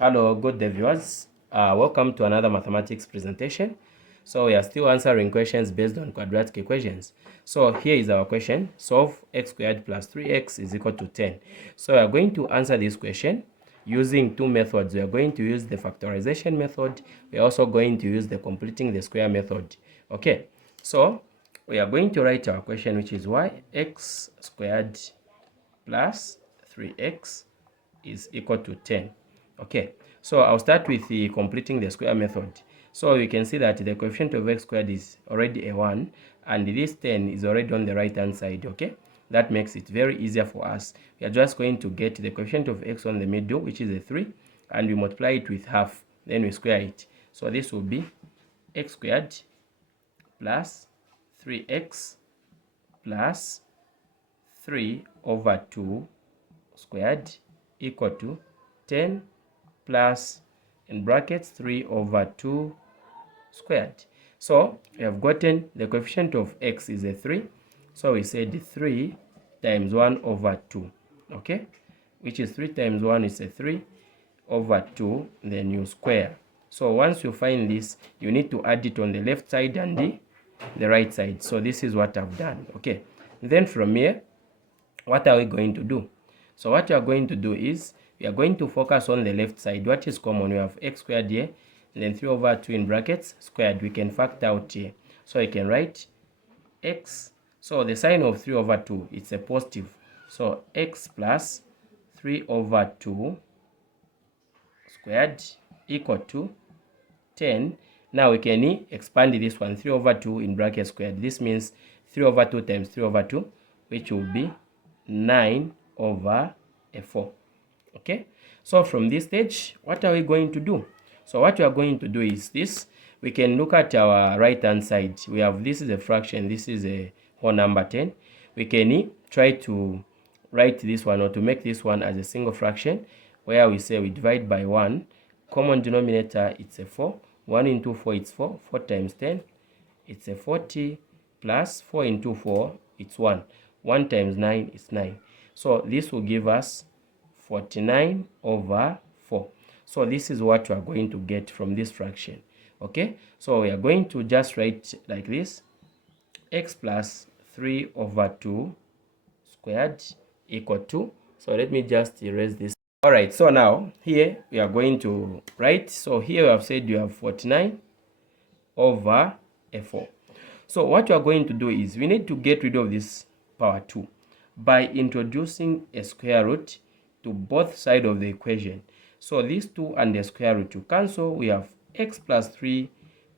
Hello, good day viewers. Welcome to another mathematics presentation. So we are still answering questions based on quadratic equations. So here is our question. Solve x squared plus 3x is equal to 10. So we are going to answer this question using two methods. We are going to use the factorization method. We are also going to use the completing the square method. Okay, so we are going to write our question, which is y x squared plus 3x is equal to 10. Okay, so I'll start with the completing the square method. So you can see that the coefficient of x squared is already a 1 and this 10 is already on the right hand side. Okay, that makes it very easier for us. We are just going to get the coefficient of x on the middle, which is a 3, and we multiply it with half, then we square it. So this will be x squared plus 3x plus 3 over 2 squared equal to 10 plus in brackets 3 over 2 squared. So we have gotten the coefficient of x is a 3. So we said 3 times 1 over 2. Okay, which is 3 times 1 is a 3 over 2, then you square. So once you find this, you need to add it on the left side and the right side. So this is what I've done. Okay, then from here, what are we going to do? So what we are going to do is we are going to focus on the left side. What is common? We have x squared here, and then 3 over 2 in brackets squared. We can factor out here. So you can write x. So the sign of 3 over 2, it's a positive. So x plus 3 over 2 squared equal to 10. Now we can expand this one, 3 over 2 in brackets squared. This means 3 over 2 times 3 over 2, which will be 9 over a 4. Okay, so from this stage, what are we going to do? So what we are going to do is this. We can look at our right hand side. We have, this is a fraction, this is a whole number 10. We can try to write this one, or to make this one as a single fraction, where we say we divide by 1. Common denominator, it's a 4. 1 into 4, it's 4. 4 times 10, it's a 40, plus 4 into 4, it's 1. 1 times 9 is 9. So this will give us 49 over 4. So this is what we are going to get from this fraction. Okay, so we are going to just write like this: x plus 3 over 2 squared equal to, so let me just erase this. All right, so now here we are going to write, so here we have said you have 49 over a 4. So what you are going to do is we need to get rid of this power 2 by introducing a square root to both sides of the equation. So these 2 and the square root to cancel. We have x plus 3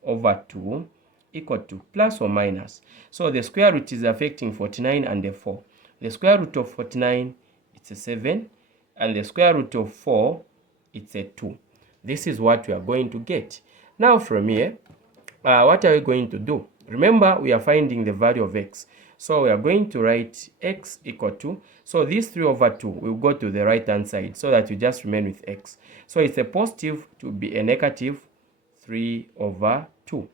over 2 equal to plus or minus. So the square root is affecting 49 and the 4. The square root of 49, it's a 7, and the square root of 4, it's a 2. This is what we are going to get. Now from here, what are we going to do? Remember, we are finding the value of x. So we are going to write x equal to, so this 3 over 2 will go to the right hand side so that you just remain with x. So it's a positive to be a negative 3 over 2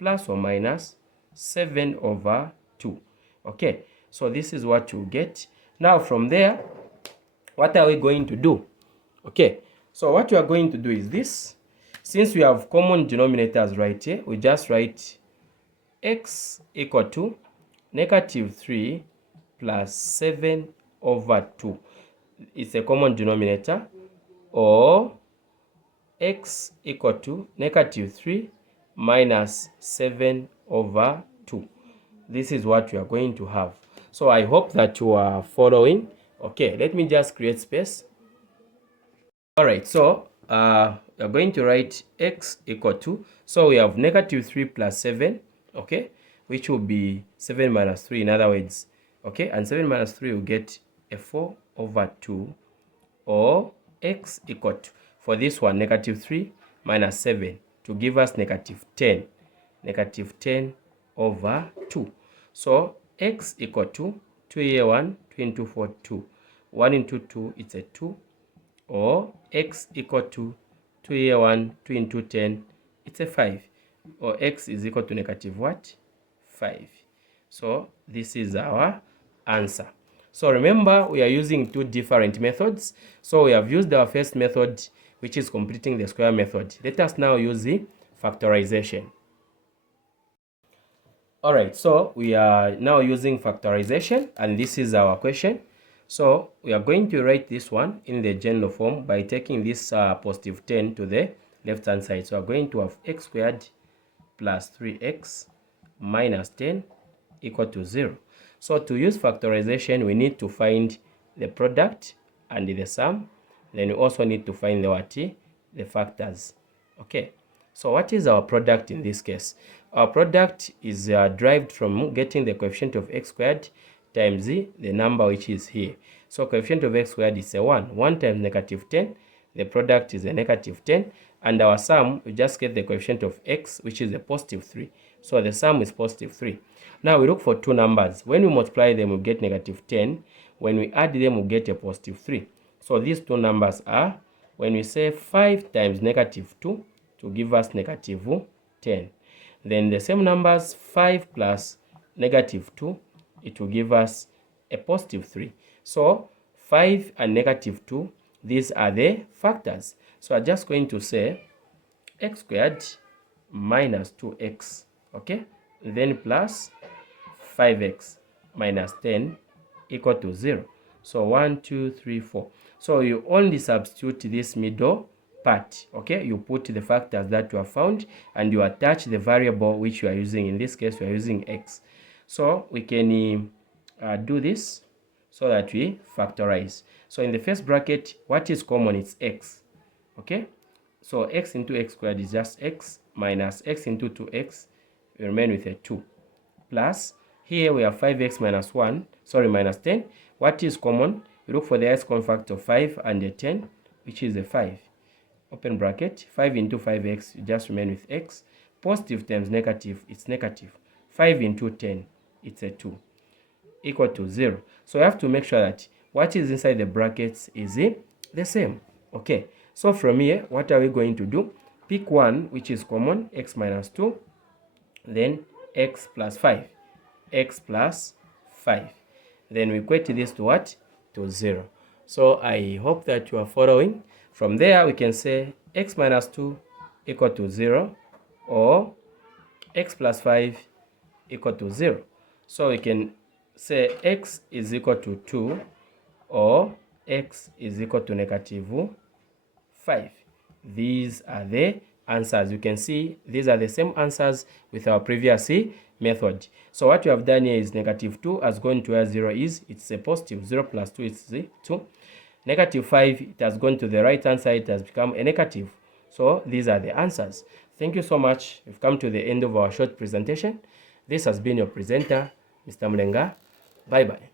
plus or minus 7 over 2. Okay, so this is what you get. Now from there, what are we going to do? Okay, so what we are going to do is this. Since we have common denominators right here, we just write x equal to negative 3 plus 7 over 2. It's a common denominator. Or x equal to negative 3 minus 7 over 2. This is what we are going to have. So I hope that you are following. Okay, let me just create space. All right, so we are going to write x equal to, so we have negative 3 plus 7, okay, which will be 7 minus 3, in other words, okay, and 7 minus 3 will get a 4 over 2, or x equal to, for this one, negative 3 minus 7 to give us negative 10, negative 10 over 2. So x equal to 2 here 1, 2 into 4, 2. 1 into 2, it's a 2. Or x equal to 2 here 1, 2 into 10, it's a 5. Or x is equal to negative what? 5. So this is our answer. So remember, we are using two different methods. So we have used our first method, which is completing the square method. Let us now use the factorization. All right, so we are now using factorization, and this is our question. So we are going to write this one in the general form by taking this positive 10 to the left hand side. So we are going to have x squared plus 3x minus 10 equal to 0. So to use factorization, we need to find the product and the sum. Then we also need to find the factors. Okay, so what is our product in this case? Our product is derived from getting the coefficient of x squared times the number which is here. So coefficient of x squared is a 1. 1 times negative 10. The product is a negative 10. And our sum, we just get the coefficient of x, which is a positive 3. So the sum is positive 3. Now we look for two numbers. When we multiply them, we get negative 10. When we add them, we get a positive 3. So these two numbers are, when we say 5 times negative 2 to give us negative 10. Then the same numbers, 5 plus negative 2, it will give us a positive 3. So 5 and negative 2, these are the factors. So I'm just going to say x squared minus 2x, okay? Then plus 5x minus 10 equal to 0. So 1, 2, 3, 4. So you only substitute this middle part, okay? You put the factors that you have found and you attach the variable which you are using. In this case, we are using x. So we can do this so that we factorize. So in the first bracket, what is common? It's x, okay? So x into x squared is just x minus x into 2x. We remain with a 2. Plus, here we have 5x minus 1, minus 10. What is common? We look for the highest common factor of 5 and a 10, which is a 5. Open bracket, 5 into 5x, you just remain with x. Positive times negative, it's negative. 5 into 10, it's a 2. Equal to 0. So you have to make sure that what is inside the brackets is the same. Okay, so from here, what are we going to do? Pick one which is common, x minus 2, then x plus 5. X plus 5. Then we equate this to what? To 0. So I hope that you are following. From there, we can say x minus 2 equal to 0, or x plus 5 equal to 0. So we can say x is equal to 2, or x is equal to negative 5. These are the answers. You can see these are the same answers with our previous method. So what you have done here is negative 2 has gone to where 0 is. It's a positive. 0 plus 2 is 2. Negative 5, it has gone to the right hand side. It has become a negative. So these are the answers. Thank you so much. We've come to the end of our short presentation. This has been your presenter, Mr. Mlenga. Bye-bye.